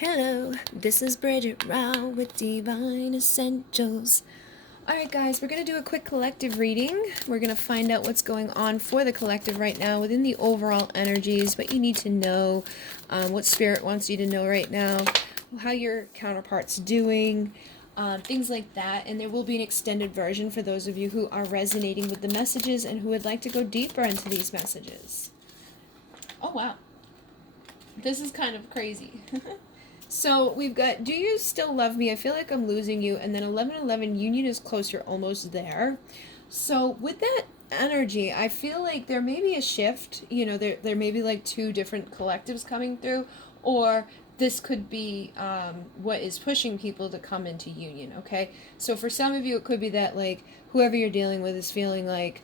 Hello, this is Bridget Rau with Divine Essentials. Alright guys, we're going to do a quick collective reading. We're going to find out what's going on for the collective right now within the overall energies, what you need to know, what Spirit wants you to know right now, how your counterpart's doing, things like that. And there will be an extended version for those of you who are resonating with the messages and who would like to go deeper into these messages. Oh wow, this is kind of crazy. So we've got, do you still love me? I feel like I'm losing you. And then 1111, union is close. You're almost there. So with that energy, I feel like there may be a shift. You know, there may be like two different collectives coming through. Or this could be what is pushing people to come into union, okay? So for some of you, it could be that like whoever you're dealing with is feeling like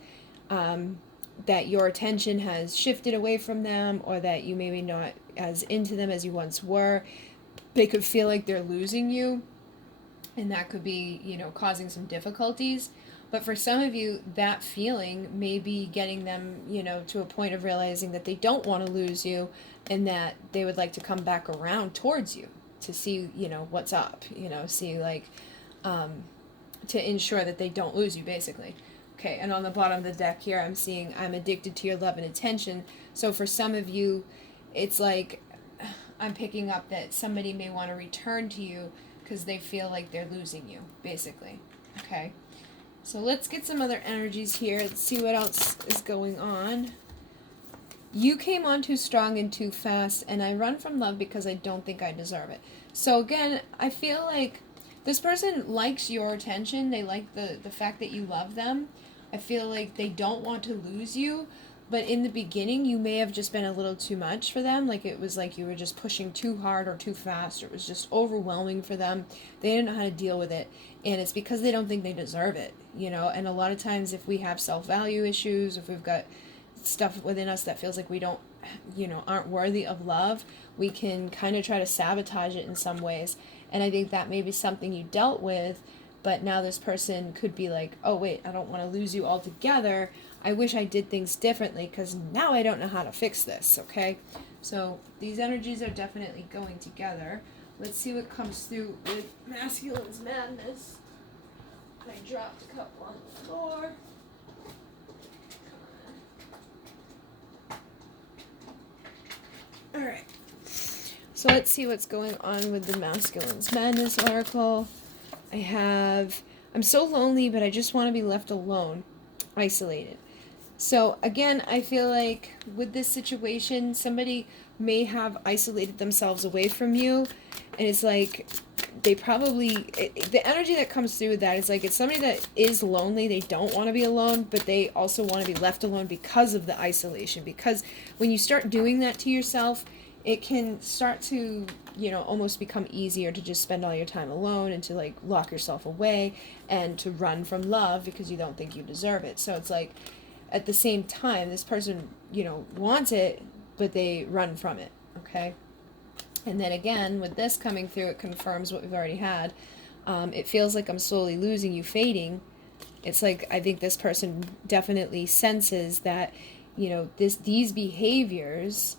that your attention has shifted away from them, or that you maybe not as into them as you once were. They could feel like they're losing you, and that could be, you know, causing some difficulties. But for some of you, that feeling may be getting them, you know, to a point of realizing that they don't want to lose you, and that they would like to come back around towards you to see, you know, what's up, you know, see like, to ensure that they don't lose you, basically. Okay, and on the bottom of the deck here, I'm seeing I'm addicted to your love and attention. So for some of you, it's like I'm picking up that somebody may want to return to you because they feel like they're losing you, basically. Okay, so let's get some other energies here. Let's see what else is going on. You came on too strong and too fast, and I run from love because I don't think I deserve it. So again, I feel like this person likes your attention. They like the fact that you love them. I feel like they don't want to lose you. But in the beginning, you may have just been a little too much for them. Like it was like you were just pushing too hard or too fast. Or it was just overwhelming for them. They didn't know how to deal with it. And it's because they don't think they deserve it, you know. And a lot of times if we have self-value issues, if we've got stuff within us that feels like we don't, you know, aren't worthy of love, we can kind of try to sabotage it in some ways. And I think that may be something you dealt with. But now this person could be like, oh, wait, I don't want to lose you altogether. I wish I did things differently because now I don't know how to fix this, okay? So these energies are definitely going together. Let's see what comes through with Masculine's Madness. I dropped a couple on the floor. Alright. So let's see what's going on with the Masculine's Madness Oracle. I'm so lonely, but I just want to be left alone, isolated. So again, I feel like with this situation, somebody may have isolated themselves away from you, and it's like they probably, the energy that comes through with that is like it's somebody that is lonely, they don't want to be alone, but they also want to be left alone because of the isolation. Because when you start doing that to yourself, it can start to, you know, almost become easier to just spend all your time alone and to like lock yourself away and to run from love because you don't think you deserve it. So it's like at the same time, this person, you know, wants it, but they run from it, okay? And then again, with this coming through, it confirms what we've already had. It feels like I'm slowly losing you, fading. It's like I think this person definitely senses that, you know, these behaviors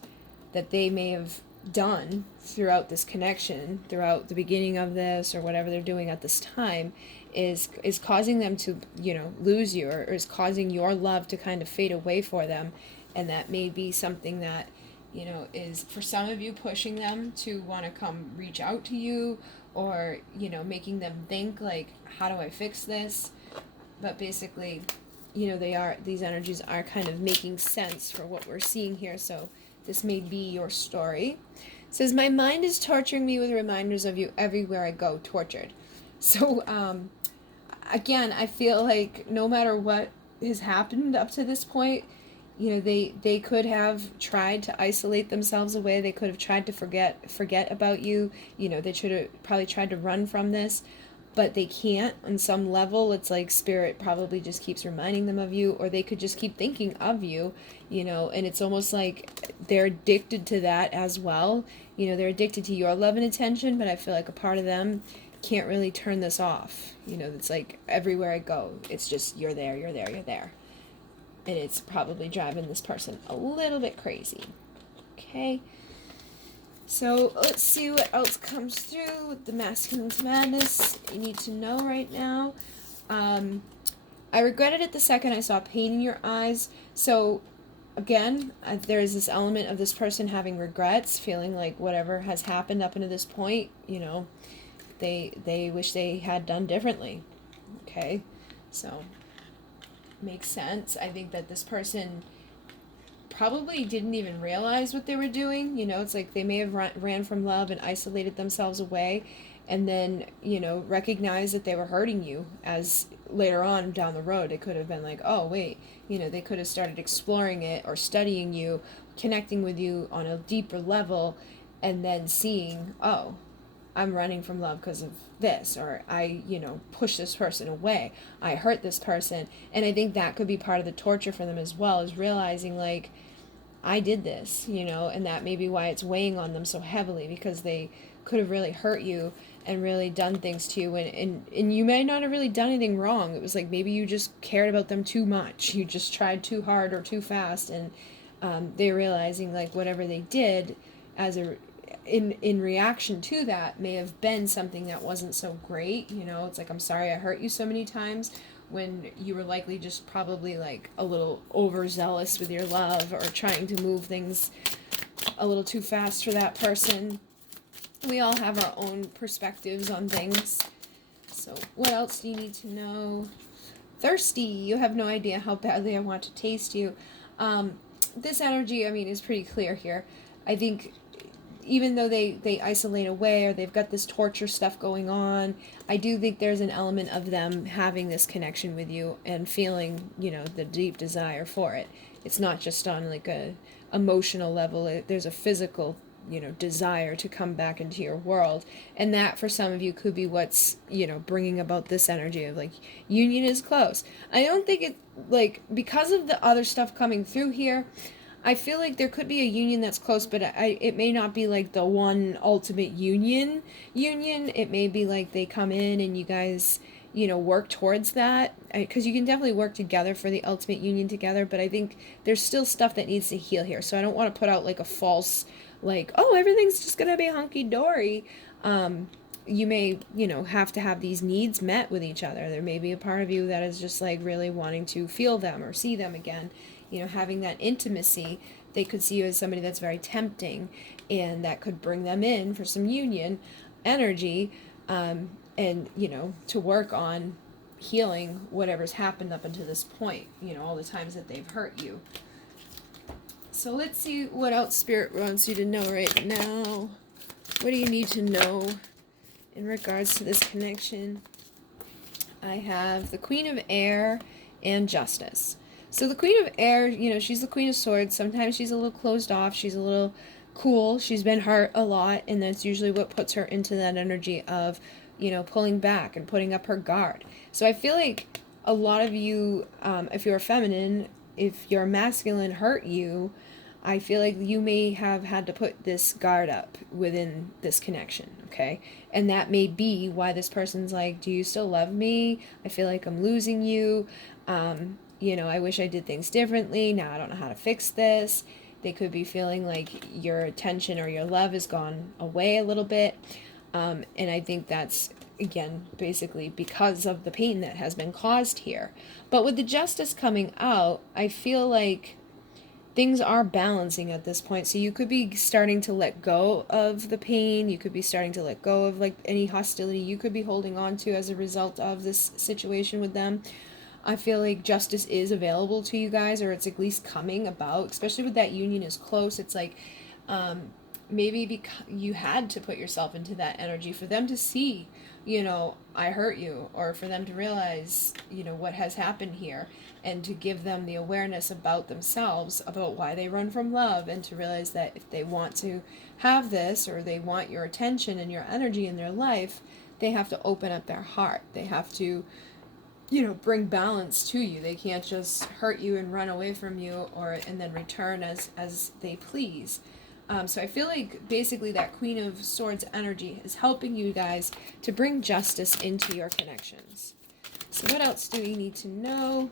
that they may have done throughout this connection, throughout the beginning of this or whatever they're doing at this time, is causing them to, you know, lose you, or is causing your love to kind of fade away for them. And that may be something that, you know, is for some of you pushing them to want to come reach out to you, or, you know, making them think like, how do I fix this? But basically, you know, these energies are kind of making sense for what we're seeing here. So this may be your story. It says, my mind is torturing me with reminders of you everywhere I go, tortured. So, again, I feel like no matter what has happened up to this point, you know, they could have tried to isolate themselves away. They could have tried to forget about you. You know, they should have probably tried to run from this, but they can't. On some level, it's like Spirit probably just keeps reminding them of you, or they could just keep thinking of you, you know, and it's almost like they're addicted to that as well. You know, they're addicted to your love and attention, but I feel like a part of them can't really turn this off. You know, it's like everywhere I go, it's just you're there, you're there, you're there. And it's probably driving this person a little bit crazy. Okay. So let's see what else comes through with the masculine's madness you need to know right now. I regretted it the second I saw pain in your eyes. So again, there's this element of this person having regrets, feeling like whatever has happened up until this point, you know, they wish they had done differently. Okay, so makes sense. I think that this person probably didn't even realize what they were doing. You know, it's like they may have ran from love and isolated themselves away, and then, you know, recognize that they were hurting you. As later on down the road, it could have been like, oh wait, you know, they could have started exploring it or studying you, connecting with you on a deeper level, and then seeing, oh, I'm running from love because of this, or I, you know, push this person away, I hurt this person. And I think that could be part of the torture for them as well, is realizing like, I did this, you know, and that may be why it's weighing on them so heavily, because they could have really hurt you and really done things to you, and you may not have really done anything wrong. It was like maybe you just cared about them too much, you just tried too hard or too fast, and they're realizing like whatever they did as a in reaction to that may have been something that wasn't so great. You know, it's like, I'm sorry I hurt you so many times, when you were likely just probably like a little overzealous with your love, or trying to move things a little too fast for that person. We all have our own perspectives on things. So what else do you need to know? Thirsty. You have no idea how badly I want to taste you. This energy, I mean, is pretty clear here. I think even though they isolate away, or they've got this torture stuff going on, I do think there's an element of them having this connection with you and feeling, you know, the deep desire for it. It's not just on like a emotional level. There's a physical, you know, desire to come back into your world. And that for some of you could be what's, you know, bringing about this energy of like, union is close. I don't think it, like, because of the other stuff coming through here, I feel like there could be a union that's close, but it may not be like the one ultimate union. It may be like they come in and you guys, you know, work towards that, because you can definitely work together for the ultimate union together, but I think there's still stuff that needs to heal here. So I don't want to put out like a false, like, oh, everything's just going to be hunky-dory. You may, you know, have to have these needs met with each other. There may be a part of you that is just like really wanting to feel them or see them again. You know, having that intimacy. They could see you as somebody that's very tempting, and that could bring them in for some union energy, and, you know, to work on healing whatever's happened up until this point, you know, all the times that they've hurt you. So let's see what else Spirit wants you to know right now. What do you need to know in regards to this connection? I have the Queen of Air and Justice. So the Queen of Air, you know, she's the Queen of Swords. Sometimes she's a little closed off. She's a little cool. She's been hurt a lot, and that's usually what puts her into that energy of, you know, pulling back and putting up her guard. So I feel like a lot of you, if you're feminine, if your masculine hurt you, I feel like you may have had to put this guard up within this connection, okay? And that may be why this person's like, do you still love me? I feel like I'm losing you. You know, I wish I did things differently. Now I don't know how to fix this. They could be feeling like your attention or your love has gone away a little bit. And I think that's, again, basically because of the pain that has been caused here. But with the Justice coming out, I feel like things are balancing at this point. So you could be starting to let go of the pain. You could be starting to let go of like any hostility you could be holding on to as a result of this situation with them. I feel like justice is available to you guys, or it's at least coming about, especially with that union is close. It's like maybe because you had to put yourself into that energy for them to see, you know, I hurt you, or for them to realize, you know, what has happened here, and to give them the awareness about themselves, about why they run from love, and to realize that if they want to have this, or they want your attention and your energy in their life, they have to open up their heart. They have to, you know, bring balance to you. They can't just hurt you and run away from you, and then return as they please. So I feel like basically that Queen of Swords energy is helping you guys to bring justice into your connections. So what else do we need to know?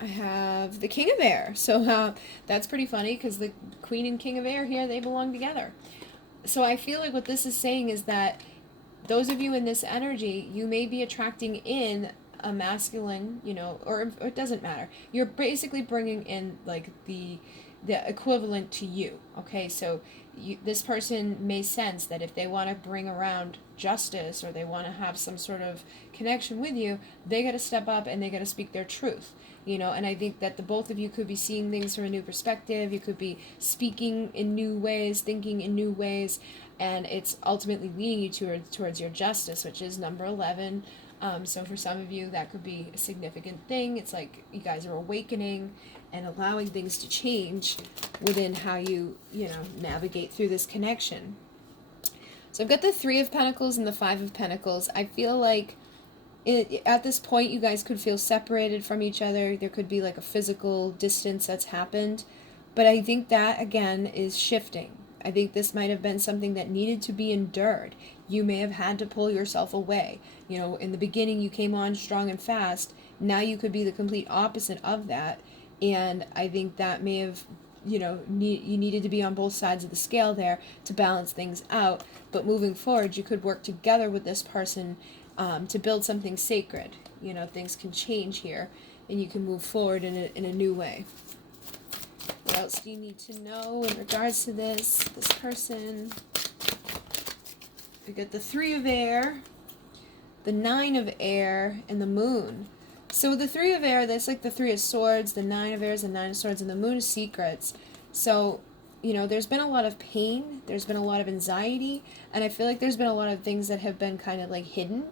I have the King of Air. So that's pretty funny, because the Queen and King of Air here, they belong together. So I feel like what this is saying is that those of you in this energy, you may be attracting in a masculine, or it doesn't matter. You're basically bringing in like the equivalent to you. Okay, so this person may sense that if they want to bring around justice or they want to have some sort of connection with you, they got to step up and they got to speak their truth. And I think that the both of you could be seeing things from a new perspective. You could be speaking in new ways, thinking in new ways, and it's ultimately leading you towards your justice, which is number 11. So for some of you, that could be a significant thing. It's like you guys are awakening and allowing things to change within how you navigate through this connection. So I've got the 3 of Pentacles and the 5 of Pentacles. I feel like at this point, you guys could feel separated from each other. There could be like a physical distance that's happened. But I think that, again, is shifting. I think this might have been something that needed to be endured. You may have had to pull yourself away. In the beginning, you came on strong and fast. Now you could be the complete opposite of that. And I think that may have, you needed to be on both sides of the scale there to balance things out. But moving forward, you could work together with this person to build something sacred. Things can change here, and you can move forward in a new way. What else do you need to know in regards to this person? We got the 3 of Air, the 9 of Air, and the Moon. So with the 3 of Air, that's like the 3 of Swords, the 9 of Air is the 9 of Swords, and the Moon is secrets. So, there's been a lot of pain, there's been a lot of anxiety, and I feel like there's been a lot of things that have been kind of like hidden.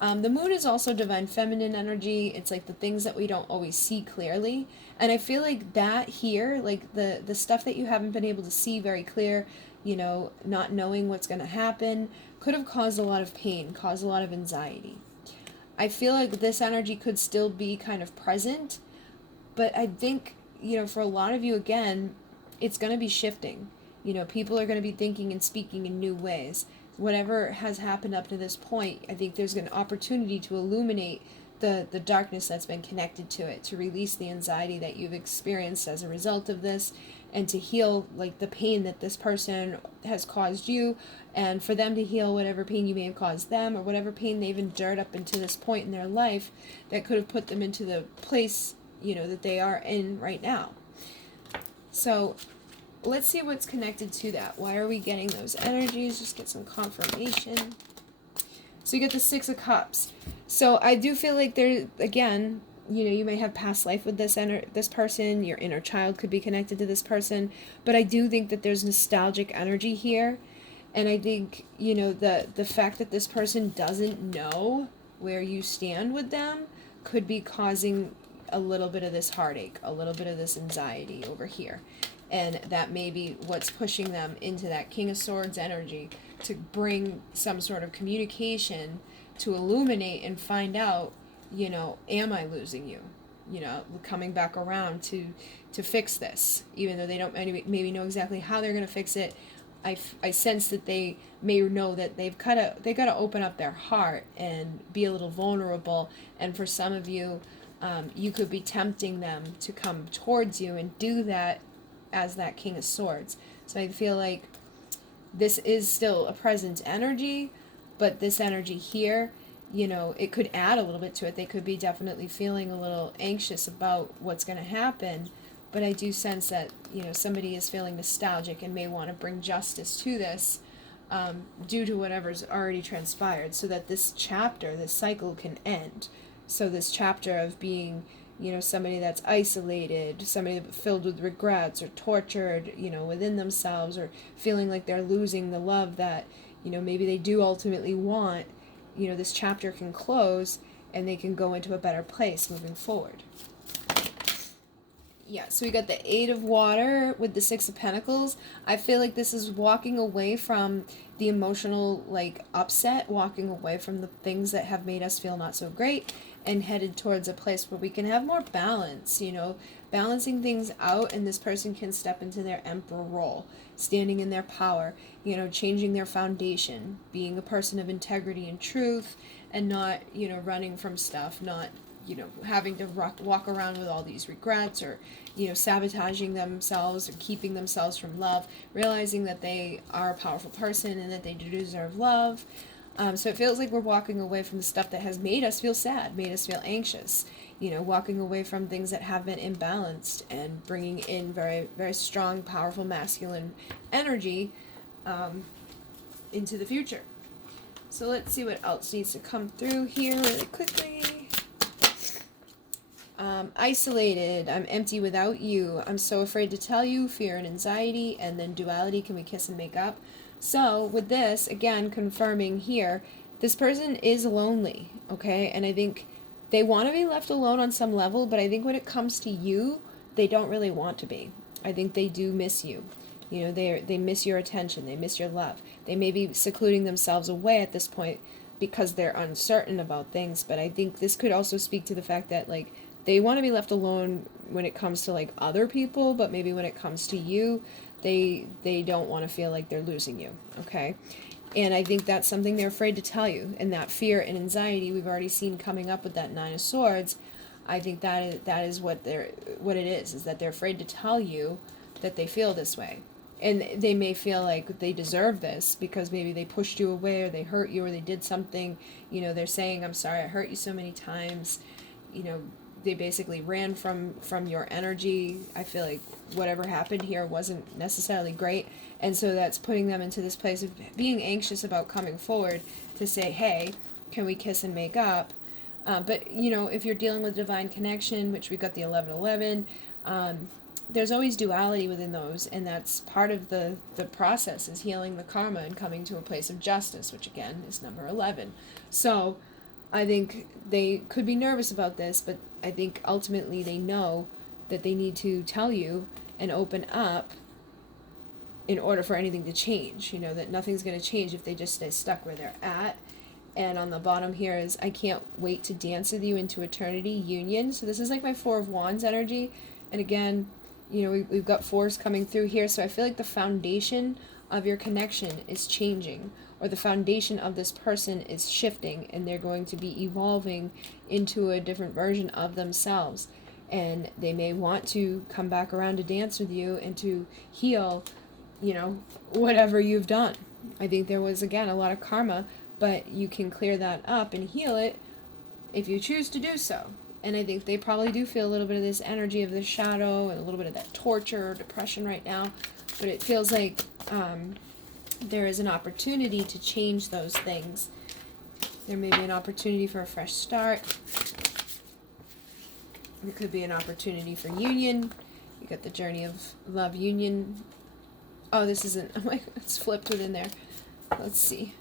The Moon is also divine feminine energy. It's like the things that we don't always see clearly. And I feel like that here, like the stuff that you haven't been able to see very clear, not knowing what's going to happen, could have caused a lot of pain, caused a lot of anxiety. I feel like this energy could still be kind of present, but I think, for a lot of you, again, it's going to be shifting. People are going to be thinking and speaking in new ways. Whatever has happened up to this point, I think there's an opportunity to illuminate the darkness that's been connected to it, to release the anxiety that you've experienced as a result of this, and to heal like the pain that this person has caused you, and for them to heal whatever pain you may have caused them, or whatever pain they've endured up until this point in their life that could have put them into the place, that they are in right now. So let's see what's connected to that. Why are we getting those energies? Just get some confirmation. So you get the 6 of Cups. So I do feel like there, again, you may have past life with this person. Your inner child could be connected to this person. But I do think that there's nostalgic energy here. And I think, the fact that this person doesn't know where you stand with them could be causing a little bit of this heartache, a little bit of this anxiety over here. And that may be what's pushing them into that King of Swords energy, to bring some sort of communication, to illuminate and find out, am I losing you? Coming back around to fix this. Even though they don't maybe know exactly how they're going to fix it, I sense that they may know that they got to open up their heart and be a little vulnerable. And for some of you, you could be tempting them to come towards you and do that as that King of Swords. So I feel like this is still a present energy, but this energy here, it could add a little bit to it. They could be definitely feeling a little anxious about what's going to happen, but I do sense that, somebody is feeling nostalgic and may want to bring justice to this, due to whatever's already transpired, so that this chapter, this cycle can end. So this chapter of being, somebody that's isolated, somebody filled with regrets or tortured, within themselves, or feeling like they're losing the love that, maybe they do ultimately want, this chapter can close and they can go into a better place moving forward. Yeah, so we got the 8 of Water with the 6 of Pentacles. I feel like this is walking away from the emotional, upset, walking away from the things that have made us feel not so great, and headed towards a place where we can have more balance, balancing things out, and this person can step into their emperor role, standing in their power, changing their foundation, being a person of integrity and truth, and not, running from stuff, not you know, having to walk around with all these regrets, or, you know, sabotaging themselves or keeping themselves from love, realizing that they are a powerful person and that they do deserve love. So it feels like we're walking away from the stuff that has made us feel sad, made us feel anxious, you know, walking away from things that have been imbalanced and bringing in very, very strong, powerful masculine energy into the future. So let's see what else needs to come through here really quickly. Isolated. I'm empty without you. I'm so afraid to tell you. Fear and anxiety. And then duality. Can we kiss and make up? So with this, again, confirming here, this person is lonely, okay? And I think they want to be left alone on some level, but I think when it comes to you, they don't really want to be. I think they do miss you. You know, they miss your attention. They miss your love. They may be secluding themselves away at this point because they're uncertain about things, but I think this could also speak to the fact that, like, they want to be left alone when it comes to, like, other people, but maybe when it comes to you, they don't want to feel like they're losing you, okay? And I think that's something they're afraid to tell you. And that fear and anxiety we've already seen coming up with that Nine of Swords, I think that is what it is that they're afraid to tell you that they feel this way. And they may feel like they deserve this because maybe they pushed you away or they hurt you or they did something. You know, they're saying, I'm sorry I hurt you so many times. You know, they basically ran from your energy. I feel like whatever happened here wasn't necessarily great. And so that's putting them into this place of being anxious about coming forward to say, hey, can we kiss and make up? But, you know, if you're dealing with divine connection, which we've got the 1111, there's always duality within those, and that's part of the process is healing the karma and coming to a place of justice, which again is number 11. So I think they could be nervous about this, but I think ultimately they know that they need to tell you and open up in order for anything to change. You know, that nothing's going to change if they just stay stuck where they're at. And on the bottom here is, I can't wait to dance with you into eternity, union. So this is like my Four of Wands energy. And again, you know, we've got fours coming through here. So I feel like the foundation of your connection is changing, or the foundation of this person is shifting, and they're going to be evolving into a different version of themselves. And they may want to come back around to dance with you and to heal, you know, whatever you've done. I think there was, again, a lot of karma, but you can clear that up and heal it if you choose to do so. And I think they probably do feel a little bit of this energy of the shadow and a little bit of that torture or depression right now. But it feels like there is an opportunity to change those things. There may be an opportunity for a fresh start. There could be an opportunity for union. You got the journey of love, union. Oh, this isn't. I'm like, it's flipped within there. Let's see.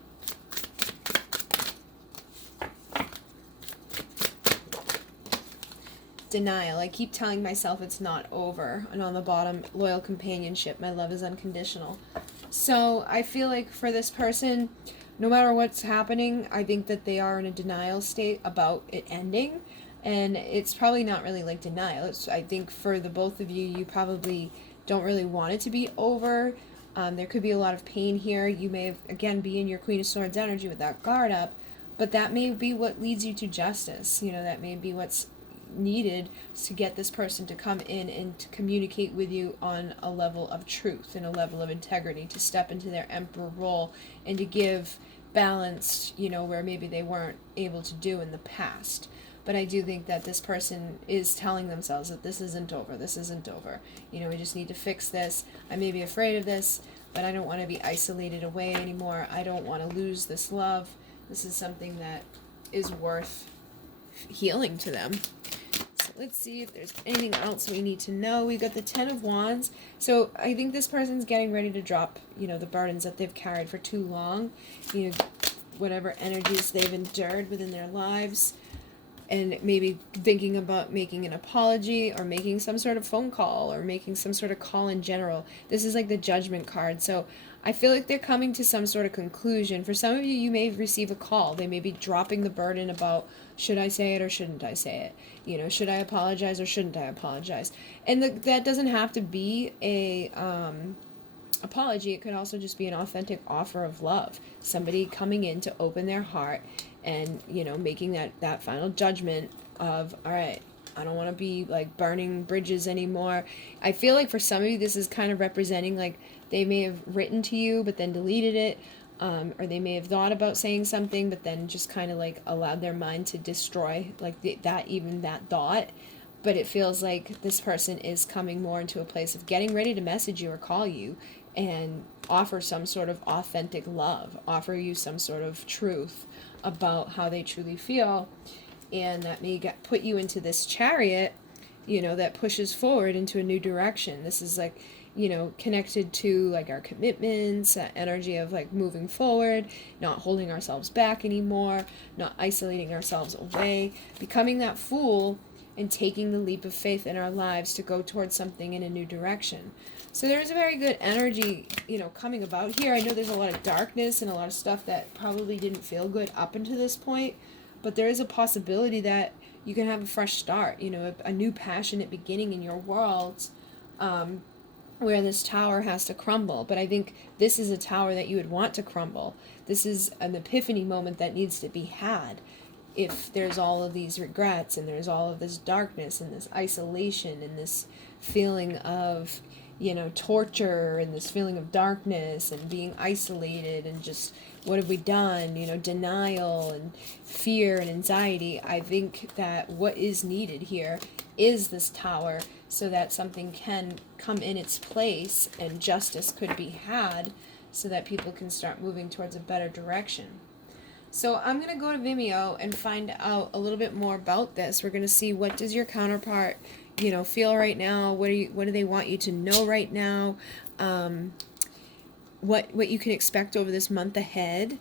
Denial. I keep telling myself it's not over. And on the bottom, loyal companionship. My love is unconditional. So I feel like for this person, no matter what's happening, I think that they are in a denial state about it ending. And it's probably not really like denial. I think for the both of you, you probably don't really want it to be over. There could be a lot of pain here. You may have, again, be in your Queen of Swords energy with that guard up. But that may be what leads you to justice. You know, that may be what's needed to get this person to come in and to communicate with you on a level of truth and a level of integrity, to step into their emperor role and to give balance, you know, where maybe they weren't able to do in the past. But I do think that this person is telling themselves that this isn't over, this isn't over. You know, we just need to fix this. I may be afraid of this, but I don't want to be isolated away anymore. I don't want to lose this love. This is something that is worth healing to them. So let's see if there's anything else we need to know. We got the Ten of Wands. So I think this person's getting ready to drop, you know, the burdens that they've carried for too long. You know, whatever energies they've endured within their lives. And maybe thinking about making an apology or making some sort of phone call or making some sort of call in general. This is like the Judgment card. So I feel like they're coming to some sort of conclusion. For some of you, you may receive a call. They may be dropping the burden about, should I say it or shouldn't I say it? You know, should I apologize or shouldn't I apologize? And that doesn't have to be a apology. It could also just be an authentic offer of love. Somebody coming in to open their heart and, you know, making that final judgment of, all right, I don't want to be like burning bridges anymore. I feel like for some of you, this is kind of representing like they may have written to you, but then deleted it. Or they may have thought about saying something, but then just kind of like allowed their mind to destroy like that thought. But it feels like this person is coming more into a place of getting ready to message you or call you and offer some sort of authentic love, offer you some sort of truth about how they truly feel. And that may put you into this chariot, that pushes forward into a new direction. This is like, connected to like our commitments, that energy of like moving forward, not holding ourselves back anymore, not isolating ourselves away, becoming that fool and taking the leap of faith in our lives to go towards something in a new direction. So there's a very good energy, coming about here. I know there's a lot of darkness and a lot of stuff that probably didn't feel good up until this point, but there is a possibility that you can have a fresh start, a new passionate beginning in your world, where this tower has to crumble. But I think this is a tower that you would want to crumble. This is an epiphany moment that needs to be had. If there's all of these regrets and there's all of this darkness and this isolation and this feeling of, torture and this feeling of darkness and being isolated and just what have we done, denial and fear and anxiety, I think that what is needed here is this tower so that something can come in its place and justice could be had so that people can start moving towards a better direction. So I'm going to go to Vimeo and find out a little bit more about this. We're going to see, what does your counterpart, feel right now? What do they want you to know right now? What you can expect over this month ahead,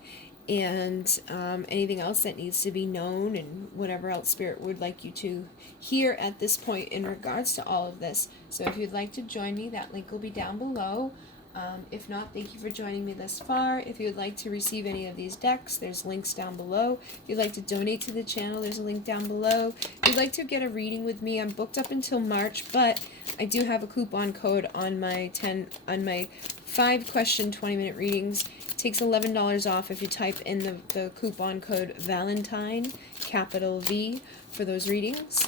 and anything else that needs to be known, and whatever else Spirit would like you to hear at this point in regards to all of this. So if you'd like to join me, that link will be down below. If not, thank you for joining me thus far. If you would like to receive any of these decks, there's links down below. If you'd like to donate to the channel, there's a link down below. If you'd like to get a reading with me, I'm booked up until March, but I do have a coupon code on my 5-question 20-minute readings. It takes $11 off if you type in the coupon code Valentine, capital V, for those readings.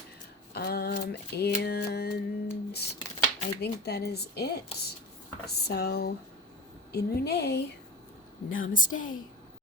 And I think that is it. So, Inune, namaste.